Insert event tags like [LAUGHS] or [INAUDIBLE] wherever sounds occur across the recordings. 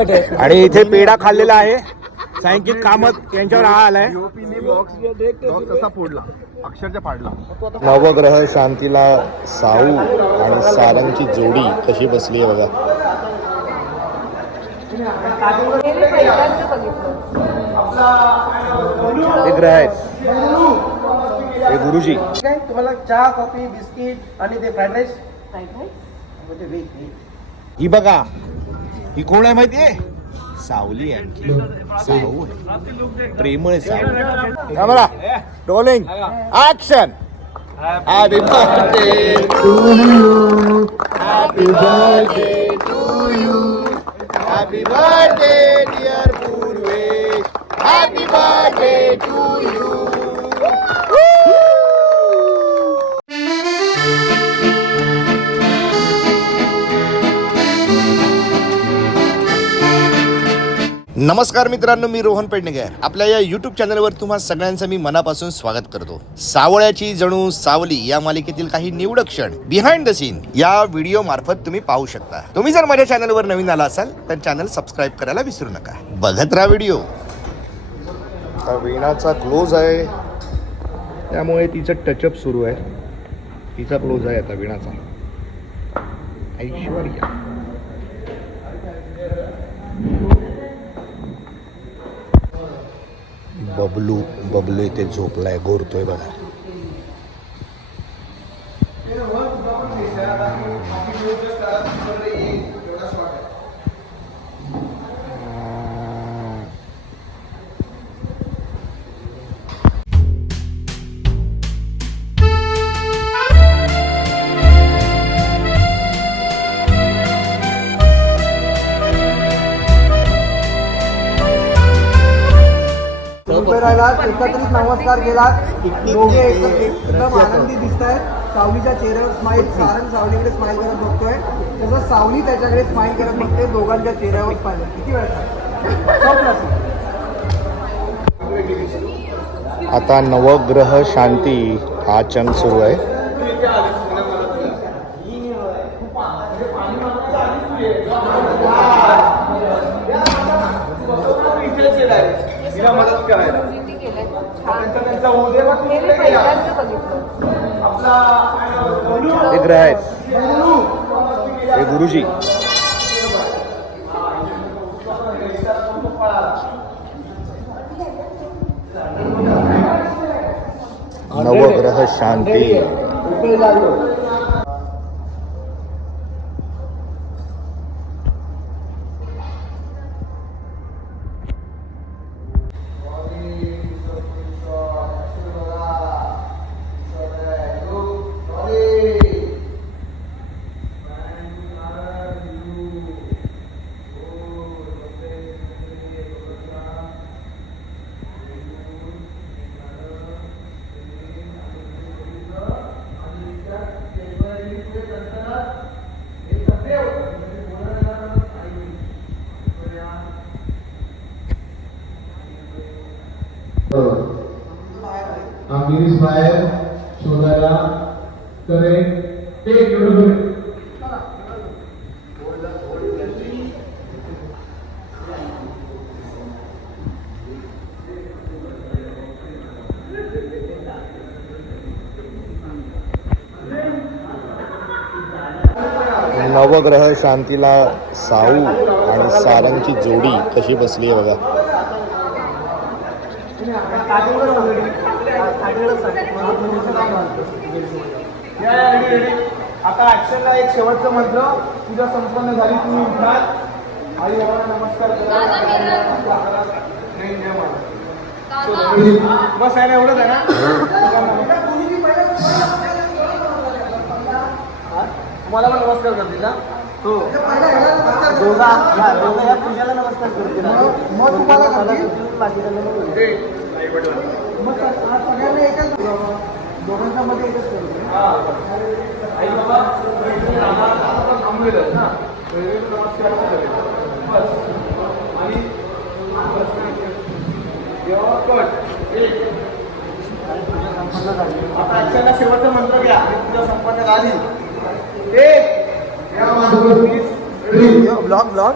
आणि इथे पेढा खाल्लेला आहे. सांगितलं कामत यांच्यावर हा आलाय. बॉक्स असा फोडला. अक्षरशः फाडला. नवग्रह शांतीला साऊ आणि सारंगची जोडी कशी बसली आहे बघा. हे ग्रह आहेत. हे गुरुजी. काय तुम्हाला चहा कॉफी बिस्किट आणि ते फ्राईड राईस? ही बघा ही कोण आहे माहितीये सावली आहे. साऊ आहे. प्रेमळ आहे साऊ rolling action happy birthday to you happy birthday to you happy birthday dear Purvesh happy birthday to नमस्कार मित्रांनो मी रोहन पेडणेकर. आपल्या या युट्यूब चॅनलवर तुम्हा सगळ्यांचं मी मनापासून स्वागत करतो. सावळ्याची जणू सावली या मालिकेतील काही निवडक क्षण बिहाइंड द सीन या व्हिडिओ मार्फत तुम्ही पाहू शकता. तुम्ही जर माझ्या चॅनलवर नवीन आला असाल तर चॅनल सबस्क्राईब करायला विसरू नका. बघत राहा व्हिडिओ वीणाचा क्लोज आहे. त्यामुळे तिचं टचअप सुरू आहे. तिचा क्लोज आहे आता वीणाचा. ऐश्वर्या. बबलू बबलू इथे झोपलाय गोरतोय बघा. मुंबईला एकत्रित नमस्कार केला दोघे एकदम आनंदी दिसत आहेत सावलीच्या चेहऱ्यावर स्माईल सारण सावलीकडे स्माईल करत बघतोय. तसं सावली त्याच्याकडे स्माईल करत बघते दोघांच्या चेहऱ्यावर स्माईल किती वेळ आता नवग्रह शांती हा चंग सुरू आहे. हे ग्रह आहेत. हे गुरुजी. नवग्रह शांती. आम्ही बाहेर शोधायला. करेन ते एवढं नवग्रह शांतीला साऊ आणि सारंगची जोडी कशी बसली आहे बघा. आता ऍक्शनला एक शेवटचं मंत्र. पूजा संपन्न झाली तुम्ही उठाल आई बाबांना नमस्कार. बस आहे ना? एवढंच आहे ना [COUGHS] तुम्हाला पण नमस्कार करतील ना? हो. दोघा दोघा या पूजाला नमस्कार करतील. मग तुम्हाला करतील? आता ऍक्शनला शेवटचा मंत्र घ्या. पूजा संपन्न झाली एक. ब्लॉग ब्लॉग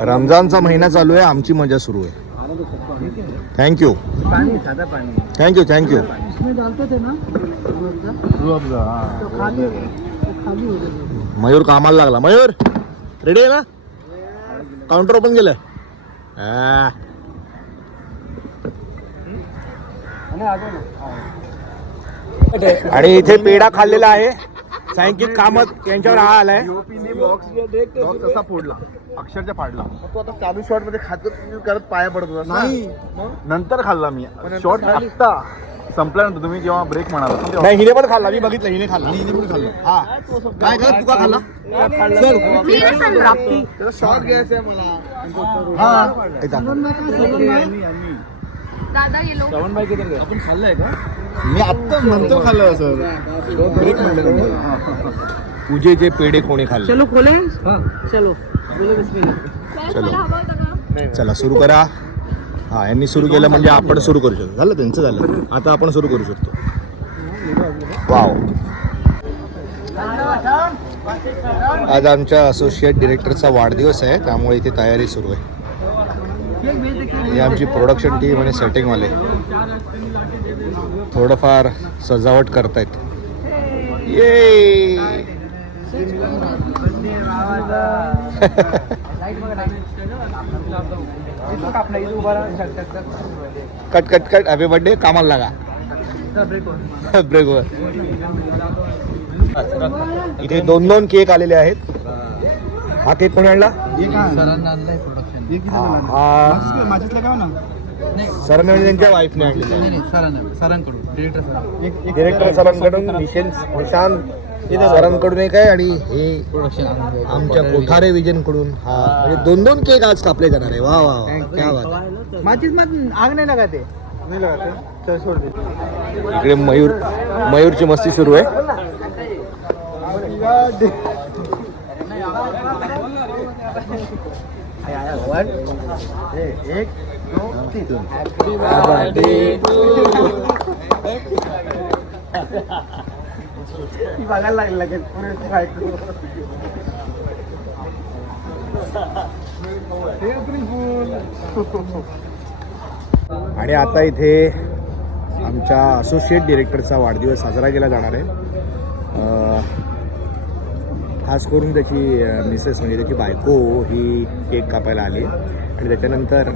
रमजानचा महिना चालू आहे आमची मजा सुरू आहे. थँक्यू थँक्यू थँक्यू मयूर कामाला लागला. मयूर रेडी आहे ना? काउंटर ओपन केलं हा. आणि इथे पेढा खाल्लेला आहे. सांगित कामत यांच्यावर हा आलाय. बॉक्स असा फोडला. अक्षरशः पाडला तो आता चालू शॉटमध्ये खात करत पाया पडत होता. नाही. नंतर खाल्ला मी. शॉट आत्ता संपल्यानंतर तुम्ही जेव्हा ब्रेक म्हणाला नाही हिने पण खाल्ला. मी बघितलं हिने खाल्ला. हिने पण खाल्ला. हा. काय काय तू का खाल्ला? शॉट घ्यायचा आहे मला. हा. दादा गेलो आपण खाल्लंय का? मी आत्ता नंतर खाल्लं सर ब्रेक म्हणलं पूजेचे पेढे कोणी खाल्ले? चलो खोले. चलो. बोलो बिस्मिल्लाह सर मला हवं होतं का? चला सुरू करा. हा यांनी सुरू केलं म्हणजे आपण सुरू करू शकतो. झालं त्यांचं झालं. आता आपण सुरू करू शकतो. वाव. आज आमच्या असोसिएट डिरेक्टरचा वाढदिवस आहे त्यामुळे इथे तयारी सुरू आहे. ही आमची प्रोडक्शन टीम आणि सेटिंगवाले थोडंफार सजावट करतायत. ये cut cut cut happy birthday कामाला लागा. ब्रेकवर इथे दोन दोन केक आलेले आहेत. हा केक कोणी आणला? हा हा माझ्यातलं काय ना सरांनी म्हणजे त्यांच्या वाईफने आणलेला आहे सरांकडून डिरेक्टर सरांकडून निशेल प्रशांत सरांकडून एक आहे आणि हे आमच्या कोठारे विजनकडून हा म्हणजे दोन दोन केक आज कापले जाणार आहे वा वा वा क्या बात आहे. माझीच मत आग नाही लगाते नाही लागत चल सोड दे इकडे मयूर मयूरची मस्ती सुरू आहे बघायला लागेल लगेच. पुढे. आणि आता इथे आमच्या असोसिएट डिरेक्टरचा वाढदिवस साजरा केला जाणार आहे. अं, खास करून त्याची मिसेस म्हणजे त्याची बायको ही केक कापायला आली. आणि त्याच्यानंतर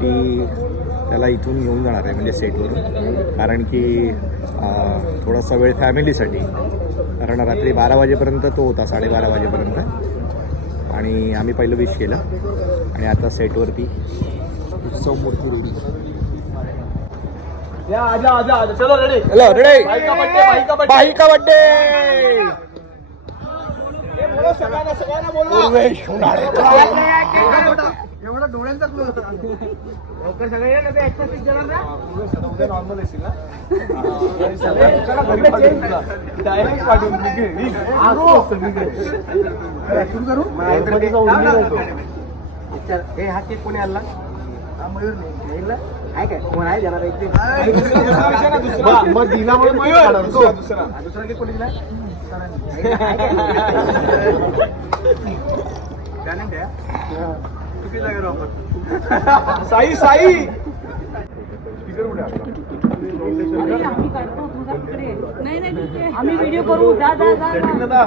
ती त्याला इथून घेऊन जाणार आहे म्हणजे सेटवरून कारण की थोडासा वेळ फॅमिलीसाठी कारण रात्री बारा वाजेपर्यंत तो होता साडेबारा वाजेपर्यंत. आणि आम्ही पहिलं विश केलं. आणि आता सेटवरती उत्सव मूर्ती रेडी या आजा आजा चलो रेडी हॅलो रेडी भाई का बर्थडे भाई का बर्थडे उर्वेश उन्हाळे एवढा डोळ्यांचा क्लोज लवकर सगळे ये ना ते उद्या नॉर्मल येशील ना डायरेक्ट पाठवून सुरू करू हे हा केक कोणी आणला हा मयूर नाही आहे काय कोण आहे जरा एक दुसरा दुसरा केक कोणी दिला साई साई. [LAUGHS] आम्ही व्हिडिओ करू. जा जा जा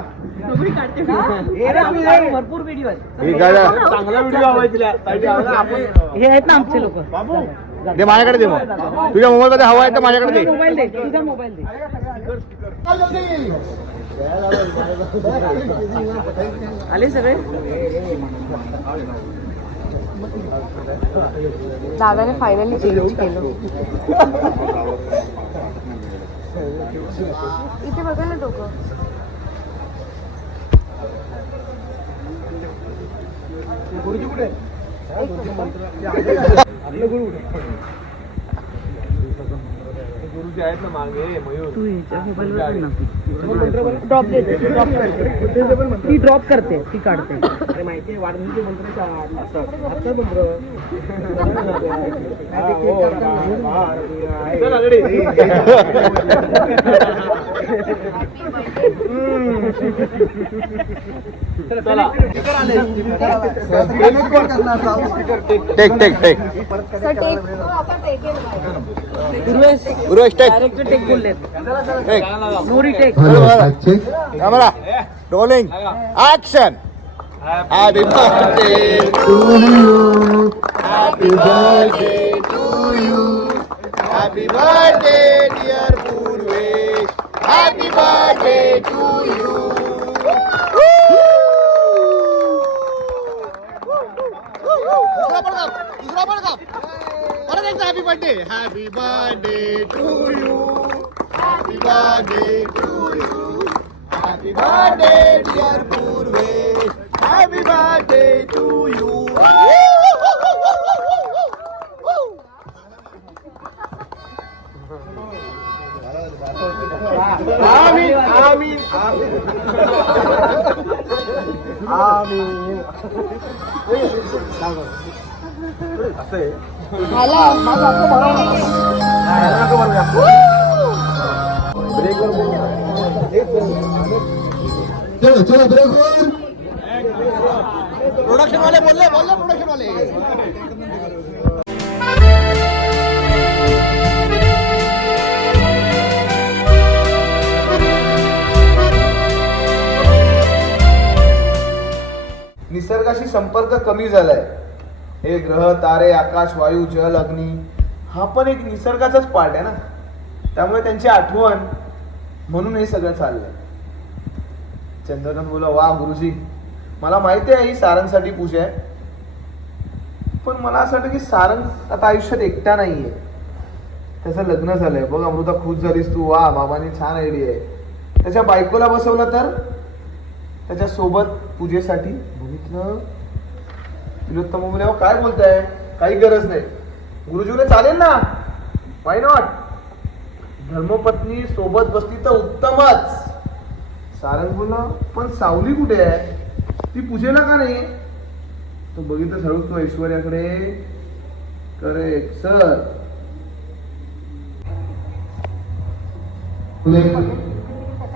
भरपूर व्हिडिओ आहेत. हे चांगला व्हिडिओ हे आहेत ना आमचे लोक. दे माझ्याकडे दे मग. तुझ्या मोबाईल मध्ये हवा आहे तर माझ्याकडे दे. मोबाईल दे तुझा मोबाईल दे. आले सगळे दादाने फायनली चेंज केलं इथे बघा ना डोकं गुरुजी कुठे गुरुजी आहेत ना मागे मयूर ड्रॉप देते ड्रॉप करते ती ड्रॉप करते ती काढते माहिती मंत्र मंत्र take take take Urvesh take direct take बोलले take Norrie take camera rolling action happy birthday to you happy birthday to you happy birthday dear Purvesh happy birthday to you दुसरा पडदा दुसरा पडदा. परत एकदा happy birthday happy birthday to you happy birthday to you happy birthday dear Purve happy birthday to you आमीन आमीन चलो चलो ब्रेक वर प्रोडक्शन वाले बोलले बोलले प्रोडक्शन वाले निसर्गाशी संपर्क कमी झालाय. हे ग्रह तारे आकाश वायू जल अग्नी हा पण एक निसर्गाचाच पार्ट आहे ना. त्यामुळे त्यांची आठवण म्हणून हे सगळं चाललंय. चंद्रकांत बोला वा गुरुजी मला माहिती आहे ही सारंगसाठी पूजा आहे. पण मला असं वाटतं की सारंग आता आयुष्यात एकटा नाहीये. त्याचं लग्न झालंय. बघ अमृता खुश झालीस तू. वा बाबांनी छान आयडिया आहे. त्याच्या बायकोला बसवलं तर? त्याच्यासोबत पूजेसाठी? बघितलं तिलोत्तम बोलले, काय बोलताय? काही गरज नाही. गुरुजीने चालेल ना? वाय नॉट धर्मपत्नी सोबत बसली तर उत्तमच. सारंग पण सावली कुठे आहे? ती पूजेला का नाही? तो बघितलं सर्व तो ऐश्वर्याकडे. Correct sir.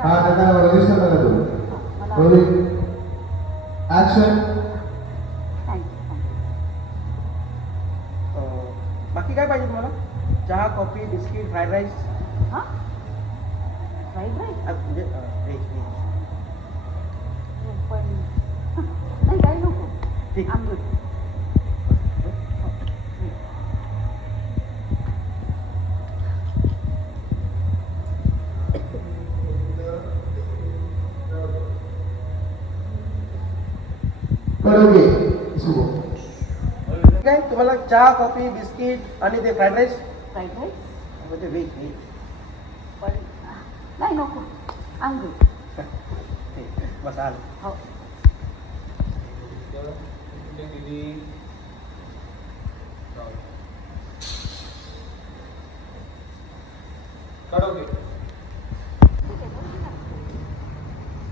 हा नका रजिस्टर नका करू रोलिंग ऍक्शन बाकी काय पाहिजे तुम्हाला? चहा कॉफी बिस्किट फ्राईड राईस म्हणजे व्हेज [LAUGHS] ठीक. इसको काय तुम्हाला चहा कॉफी बिस्किट आणि ते फ्राईड राईस? Fried rice? म्हणजे व्हेज व्हेज. पण नाही नको. अंगू बस आलं. हो.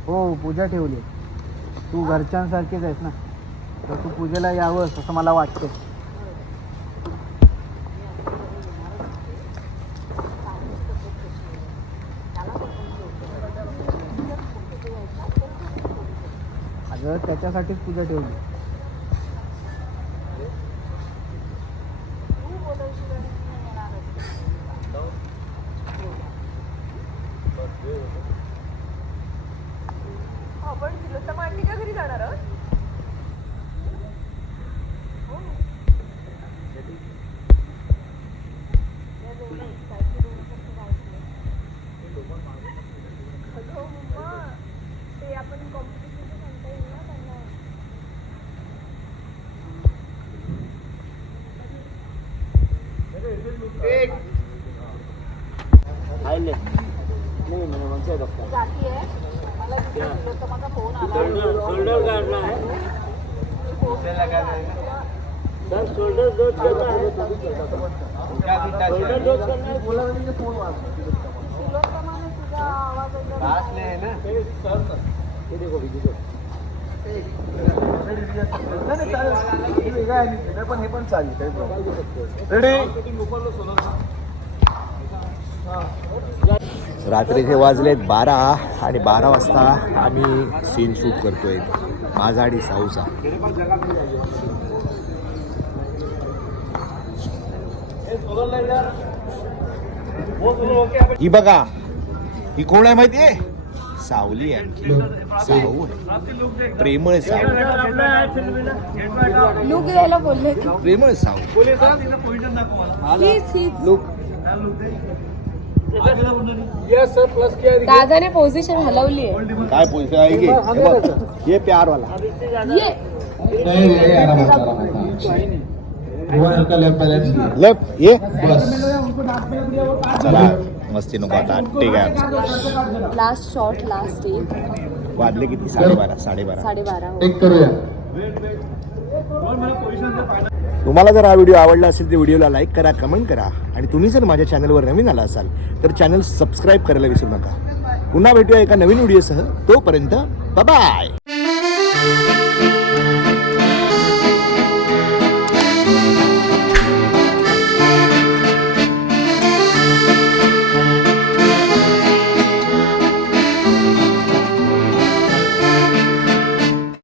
हो पूजा ठेवली तू घरच्यांसारखीच आहेस ना. तर तू पूजेला यावंस असं मला वाटतं अगं त्याच्यासाठीच पूजा ठेवली आपण तिलोत्तम आंटी का घरी जाणार आहोत अगं मम्मा, ते आपण कॉम्पिटिशनचं सांगता येईल ना त्यांना. जाती आहे. मला तिलोत्तमाचा फोन आला. पण हे पण चालेल रेडी रात्रीचे वाजलेत बारा आणि बारा वाजता आम्ही सीन शूट करतोय. माझा आणि साऊचा ही बघा ही कोण आहे माहितीये? सावली आहे. सावू आहे. प्रेमळ सावू लुक द्यायला बोलले प्रेमळ सावू दादाने पोझिशन हलवली आहे. काय पोझिशन आहे की? हे प्यार वाला लेफ्ट ये. बस चला. मस्ती नको आता. ठीक आहे. लास्ट शॉट लास्ट एक वाजले किती? साडेबारा साडेबारा. साडेबारा एक करूया. तुम्हाला जर हा व्हिडिओ आवडला असेल तर व्हिडिओला लाईक करा कमेंट करा. आणि तुम्ही जर माझ्या चॅनलवर नवीन आला असाल तर चॅनल सबस्क्राईब करायला विसरू नका. पुन्हा भेटूया एका नवीन व्हिडिओसह तोपर्यंत बाय